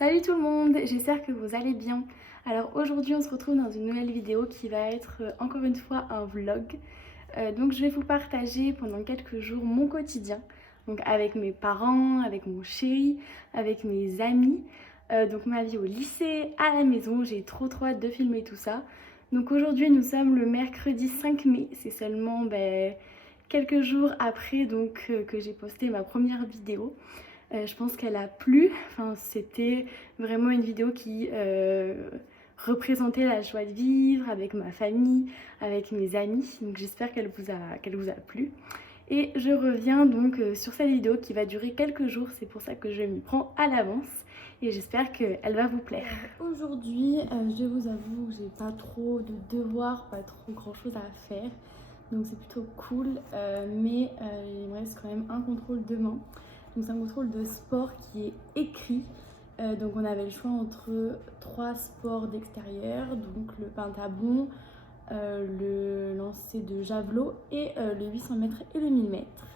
Salut tout le monde, j'espère que vous allez bien. Alors aujourd'hui on se retrouve dans une nouvelle vidéo qui va être encore une fois un vlog. Donc je vais vous partager pendant quelques jours mon quotidien. Donc avec mes parents, avec mon chéri, avec mes amis. Donc ma vie au lycée, à la maison, j'ai trop hâte de filmer tout ça. Donc aujourd'hui nous sommes le mercredi 5 mai, c'est seulement quelques jours après que j'ai posté ma première vidéo. Je pense qu'elle a plu, enfin, c'était vraiment une vidéo qui représentait la joie de vivre avec ma famille, avec mes amis, donc j'espère qu'elle vous a plu. Et je reviens donc sur cette vidéo qui va durer quelques jours, c'est pour ça que je m'y prends à l'avance et j'espère qu'elle va vous plaire. Aujourd'hui, je vous avoue que j'ai pas trop de devoirs, pas trop grand chose à faire, donc c'est plutôt cool, mais il me reste quand même un contrôle demain. Donc c'est un contrôle de sport qui est écrit. Donc on avait le choix entre 3 sports d'extérieur, donc le pentabond, le lancer de javelot et le 800 mètres et le 1000 mètres.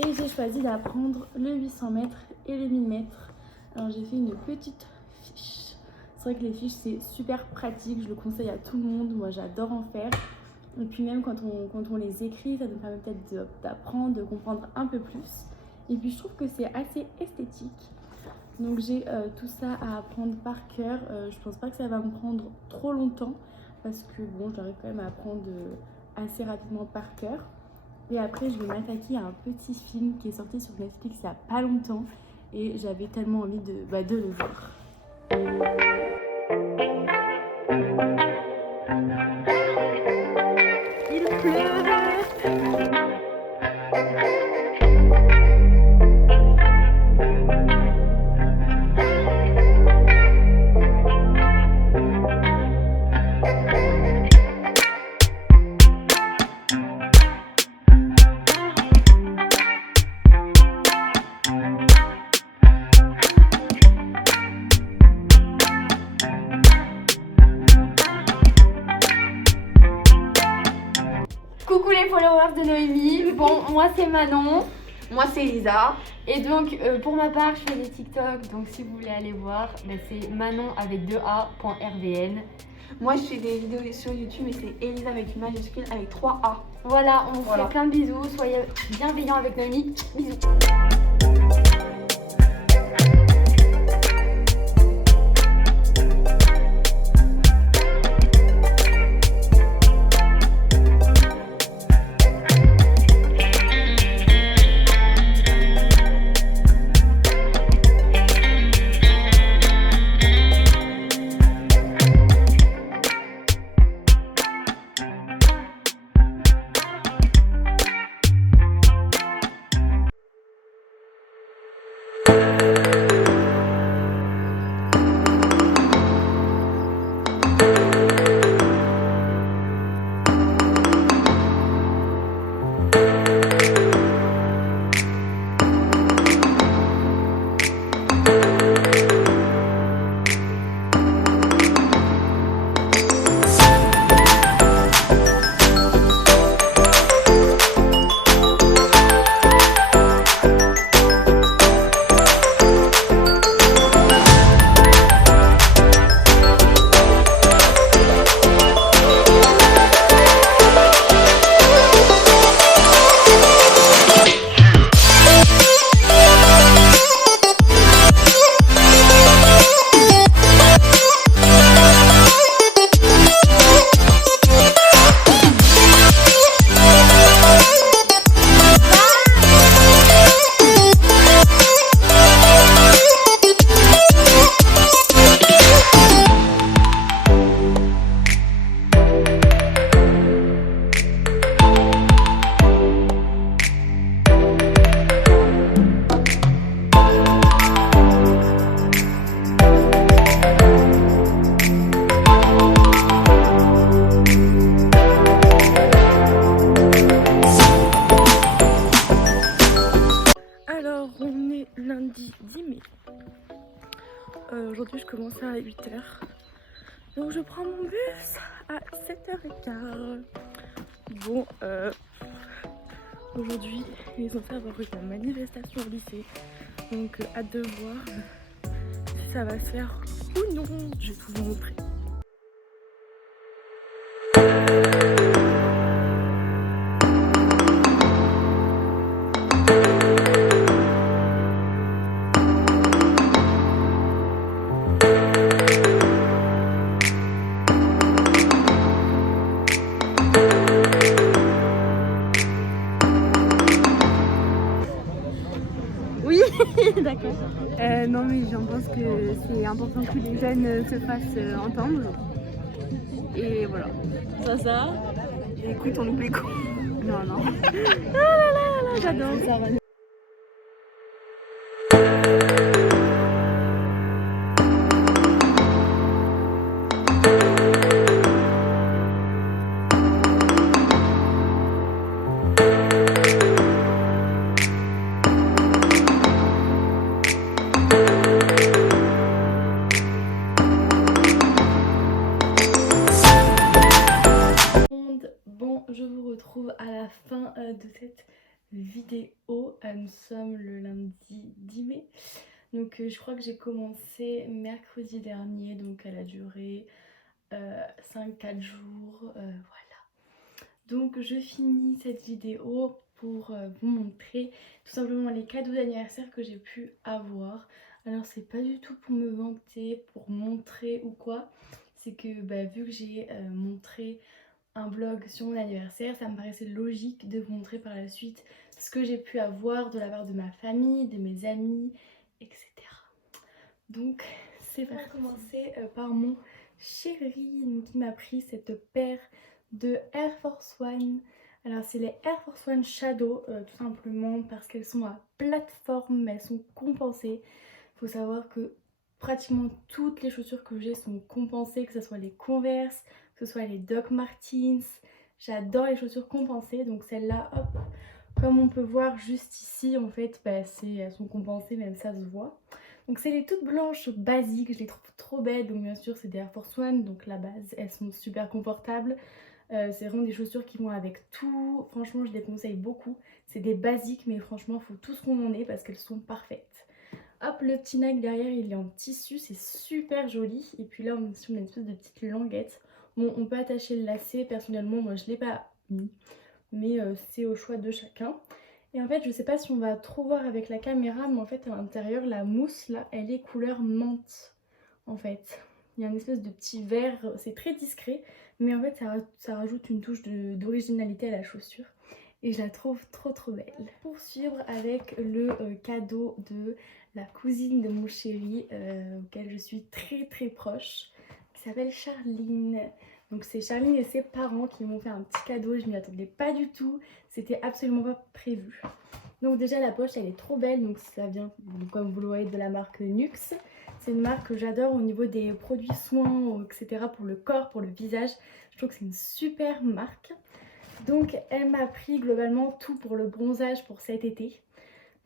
Et j'ai choisi d'apprendre le 800 mètres et le 1000 mètres. Alors j'ai fait une petite fiche. C'est vrai que les fiches c'est super pratique, je le conseille à tout le monde, moi j'adore en faire. Et puis même quand on les écrit, ça nous permet peut-être d'apprendre, de comprendre un peu plus. Et puis je trouve que c'est assez esthétique. Donc j'ai tout ça à apprendre par cœur. Je pense pas que ça va me prendre trop longtemps parce que bon, j'arrive quand même à apprendre assez rapidement par cœur. Et après je vais m'attaquer à un petit film qui est sorti sur Netflix il y a pas longtemps et j'avais tellement envie de le voir. Il pleut. Coucou les followers de Noémie, bon moi c'est Manon. Moi c'est Elisa. Et donc pour ma part je fais des TikTok, donc si vous voulez aller voir, c'est Manon avec 2A.rdn. Moi je fais des vidéos sur YouTube et c'est Elisa avec une majuscule avec 3A. Voilà, on vous fait plein de bisous, soyez bienveillants avec Noémie, bisous. Lundi 10 mai. Aujourd'hui je commence à 8h. Donc je prends mon bus à 7h15. Bon, aujourd'hui il est censé avoir une manifestation au lycée. Donc hâte de voir ça va se faire ou non, je vais tout vous montrer. Oui, d'accord. Non mais j'en pense que c'est important que les jeunes se fassent entendre. Et voilà. Ça. Et écoute, on oublie quoi? Non, non. Ah là là, j'adore. Bon, je vous retrouve à la fin de cette vidéo. Nous sommes le lundi 10 mai. Donc je crois que j'ai commencé mercredi dernier, donc elle a duré 5-4 jours, voilà. Donc je finis cette vidéo pour vous montrer tout simplement les cadeaux d'anniversaire que j'ai pu avoir. Alors c'est pas du tout pour me vanter, pour montrer ou quoi, c'est que vu que j'ai montré un vlog sur mon anniversaire, ça me paraissait logique de vous montrer par la suite ce que j'ai pu avoir de la part de ma famille, de mes amis, etc. Donc c'est parti. On va commencer par mon chéri qui m'a pris cette paire de Air Force One. Alors c'est les Air Force One Shadow, tout simplement parce qu'elles sont à plateforme, mais elles sont compensées. Il faut savoir que pratiquement toutes les chaussures que j'ai sont compensées, que ce soit les Converse, que ce soit les Doc Martens. J'adore les chaussures compensées, donc celles-là, hop, comme on peut voir juste ici, en fait, elles sont compensées, même ça se voit. Donc c'est les toutes blanches basiques, je les trouve trop belles, donc bien sûr c'est des Air Force One, donc la base, elles sont super confortables. C'est vraiment des chaussures qui vont avec tout, franchement je les conseille beaucoup. C'est des basiques, mais franchement il faut tout ce qu'on en ait parce qu'elles sont parfaites. Hop, le petit nag derrière il est en tissu, c'est super joli. Et puis là on a une espèce de petite languette. Bon, on peut attacher le lacet, personnellement moi je l'ai pas mis, mais c'est au choix de chacun. Et en fait je sais pas si on va trop voir avec la caméra, mais en fait à l'intérieur la mousse là elle est couleur menthe en fait. Il y a une espèce de petit vert, c'est très discret, mais en fait ça rajoute une touche d'originalité à la chaussure. Et je la trouve trop belle. Pour poursuivre avec le cadeau de la cousine de mon chéri, auquel je suis très proche, qui s'appelle Charline. Donc c'est Charline et ses parents qui m'ont fait un petit cadeau, je m'y attendais pas du tout, c'était absolument pas prévu. Donc déjà la poche elle est trop belle, donc ça vient comme vous le voyez de la marque Nuxe. C'est une marque que j'adore au niveau des produits soins, etc. pour le corps, pour le visage. Je trouve que c'est une super marque. Donc elle m'a pris globalement tout pour le bronzage pour cet été.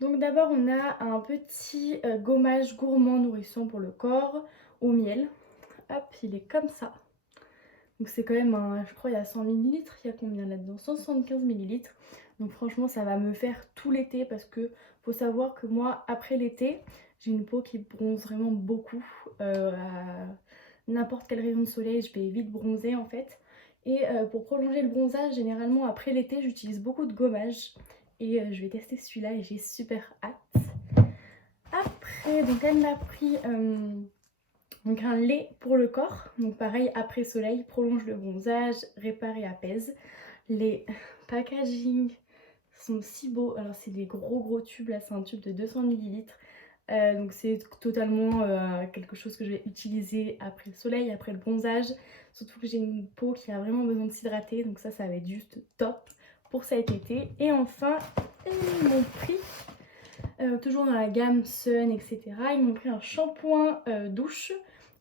Donc d'abord on a un petit gommage gourmand nourrissant pour le corps au miel. Hop, il est comme ça. Donc c'est quand même je crois il y a 100 ml, il y a combien là-dedans? 175 ml. Donc franchement ça va me faire tout l'été parce que faut savoir que moi après l'été j'ai une peau qui bronze vraiment beaucoup. À n'importe quel rayon de soleil je vais vite bronzer en fait. Et pour prolonger le bronzage généralement après l'été j'utilise beaucoup de gommage. Et je vais tester celui-là et j'ai super hâte. Après donc elle m'a pris donc un lait pour le corps, donc pareil après soleil, prolonge le bronzage, répare et apaise. Les packaging sont si beaux, alors c'est des gros tubes, là c'est un tube de 200 ml. Donc c'est totalement quelque chose que je vais utiliser après le soleil, après le bronzage. Surtout que j'ai une peau qui a vraiment besoin de s'hydrater, donc ça va être juste top pour cet été. Et enfin, ils m'ont pris, toujours dans la gamme Sun, etc. Ils m'ont pris un shampoing douche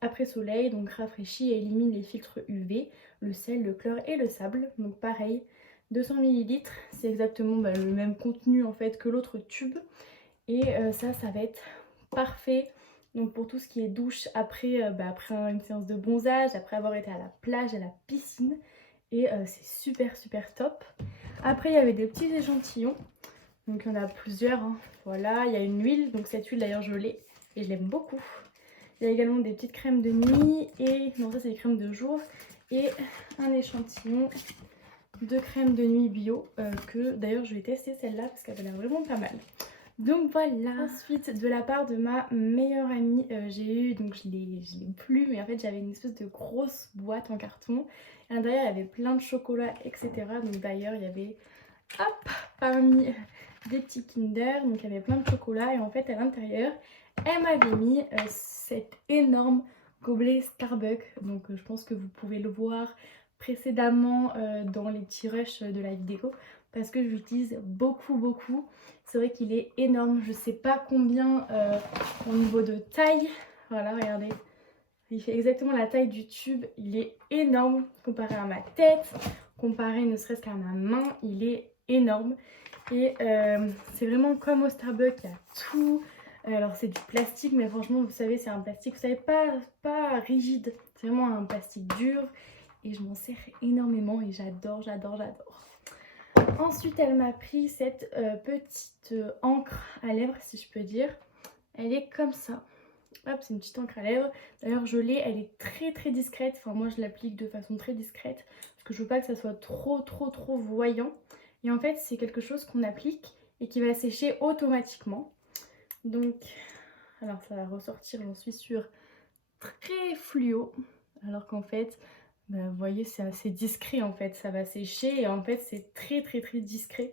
après soleil, donc rafraîchit et élimine les filtres UV, le sel, le chlore et le sable. Donc pareil, 200 ml, c'est exactement le même contenu en fait que l'autre tube. Et ça va être parfait. Donc pour tout ce qui est douche après, après une séance de bronzage, après avoir été à la plage, à la piscine. Et c'est super top. Après il y avait des petits échantillons. Donc il y en a plusieurs, hein. Voilà, il y a une huile, donc cette huile d'ailleurs je l'ai et je l'aime beaucoup. Il y a également des petites crèmes de nuit et non, ça c'est des crèmes de jour et un échantillon de crème de nuit bio que d'ailleurs je vais tester celle-là parce qu'elle a l'air vraiment pas mal. Donc voilà. Ensuite, de la part de ma meilleure amie, j'ai eu, donc je l'ai plus, mais en fait j'avais une espèce de grosse boîte en carton. À l'intérieur il y avait plein de chocolat, etc. Donc d'ailleurs il y avait, hop, parmi des petits Kinder, donc il y avait plein de chocolat et en fait à l'intérieur elle m'avait mis cet énorme gobelet Starbucks. Donc je pense que vous pouvez le voir précédemment dans les petits rushs de la vidéo parce que je l'utilise beaucoup. C'est vrai qu'il est énorme, je sais pas combien au niveau de taille. Voilà, regardez, il fait exactement la taille du tube, il est énorme comparé à ma tête, comparé ne serait-ce qu'à ma main, il est énorme. Et c'est vraiment comme au Starbucks, il y a tout. Alors c'est du plastique, mais franchement vous savez c'est un plastique, vous savez pas rigide, c'est vraiment un plastique dur. Et je m'en sers énormément et j'adore. Ensuite elle m'a pris cette petite encre à lèvres si je peux dire. Elle est comme ça. Hop, c'est une petite encre à lèvres. D'ailleurs je l'ai, elle est très discrète. Enfin moi je l'applique de façon très discrète parce que je veux pas que ça soit trop voyant. Et en fait c'est quelque chose qu'on applique et qui va sécher automatiquement. Donc, alors ça va ressortir, j'en suis sûre, très fluo. Alors qu'en fait, bah, vous voyez, c'est assez discret en fait. Ça va sécher et en fait, c'est très discret.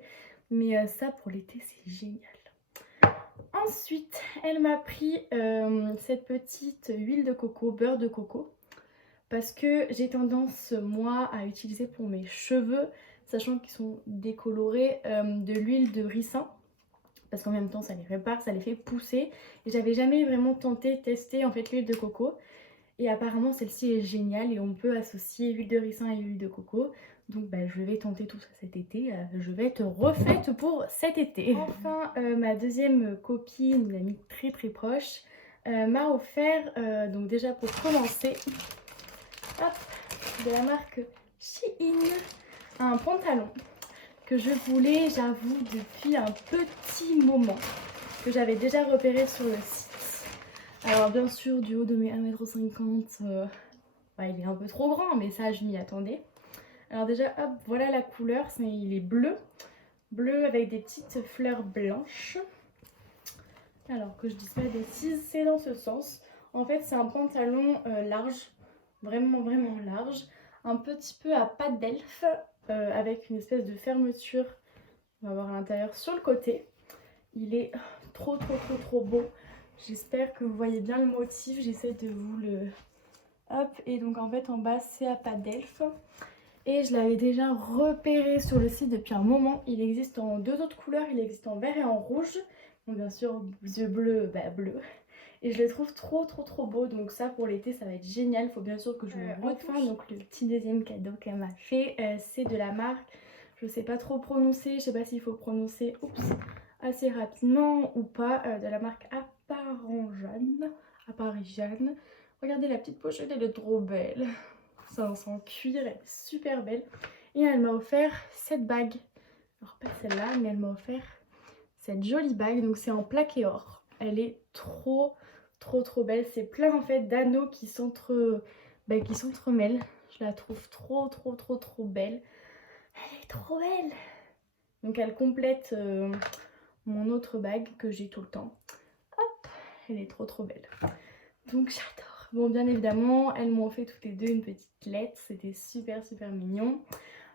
Mais ça, pour l'été, c'est génial. Ensuite, elle m'a pris cette petite huile de coco, beurre de coco. Parce que j'ai tendance, moi, à utiliser pour mes cheveux, sachant qu'ils sont décolorés, de l'huile de ricin. Parce qu'en même temps ça les répare, ça les fait pousser. Et j'avais jamais vraiment testé en fait l'huile de coco. Et apparemment celle-ci est géniale et on peut associer huile de ricin et huile de coco. Donc bah, je vais tenter tout ça cet été. Je vais être refaite pour cet été. Enfin ma deuxième copine, une amie très proche, m'a offert, donc déjà pour commencer, hop, de la marque Shein, un pantalon que je voulais, j'avoue, depuis un petit moment, que j'avais déjà repéré sur le site. Alors bien sûr, du haut de mes 1,50 m, bah, il est un peu trop grand, mais ça je m'y attendais. Alors déjà, hop, voilà la couleur, il est bleu avec des petites fleurs blanches. Alors que je dise pas de bêtises, c'est dans ce sens. En fait c'est un pantalon large, vraiment large, un petit peu à pattes d'elfe. Avec une espèce de fermeture, on va voir à l'intérieur sur le côté. Il est trop beau. J'espère que vous voyez bien le motif, j'essaie de vous le... Hop, et donc en fait en bas c'est à pattes d'elfe. Et je l'avais déjà repéré sur le site depuis un moment. Il existe en deux autres couleurs, il existe en vert et en rouge. Donc bien sûr, yeux bleus, bah bleu. Et je les trouve trop beau, donc ça pour l'été ça va être génial. Il faut bien sûr que je me retouche. Enfin, donc le petit deuxième cadeau qu'elle m'a fait, c'est de la marque, je sais pas trop prononcer, je sais pas s'il faut prononcer assez rapidement ou pas, de la marque Aparigiane. Regardez la petite pochette, elle est trop belle. C'est en cuir, elle est super belle. Et elle m'a offert cette bague, alors pas celle-là, mais elle m'a offert cette jolie bague, donc c'est en plaqué or. Elle est trop belle, c'est plein en fait d'anneaux qui s'entremêlent. Je la trouve trop belle. Elle est trop belle. Donc elle complète mon autre bague que j'ai tout le temps. Hop, elle est trop belle. Donc j'adore. Bon, bien évidemment, elles m'ont fait toutes les deux une petite lettre, c'était super mignon.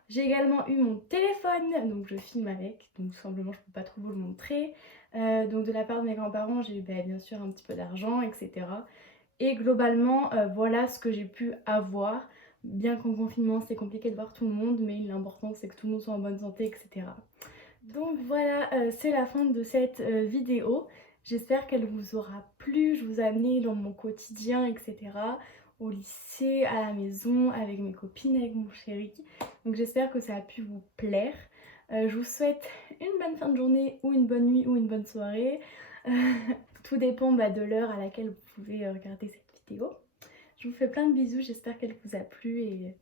J'ai également eu mon téléphone, donc je filme avec, donc tout simplement je peux pas trop vous le montrer. Donc de la part de mes grands-parents, j'ai eu bien sûr un petit peu d'argent, etc. Et globalement, voilà ce que j'ai pu avoir. Bien qu'en confinement, c'est compliqué de voir tout le monde, mais l'important c'est que tout le monde soit en bonne santé, etc. Donc voilà, c'est la fin de cette vidéo. J'espère qu'elle vous aura plu, je vous ai amené dans mon quotidien, etc. Au lycée, à la maison, avec mes copines, avec mon chéri. Donc j'espère que ça a pu vous plaire. Je vous souhaite une bonne fin de journée ou une bonne nuit ou une bonne soirée. Tout dépend de l'heure à laquelle vous pouvez regarder cette vidéo. Je vous fais plein de bisous, j'espère qu'elle vous a plu et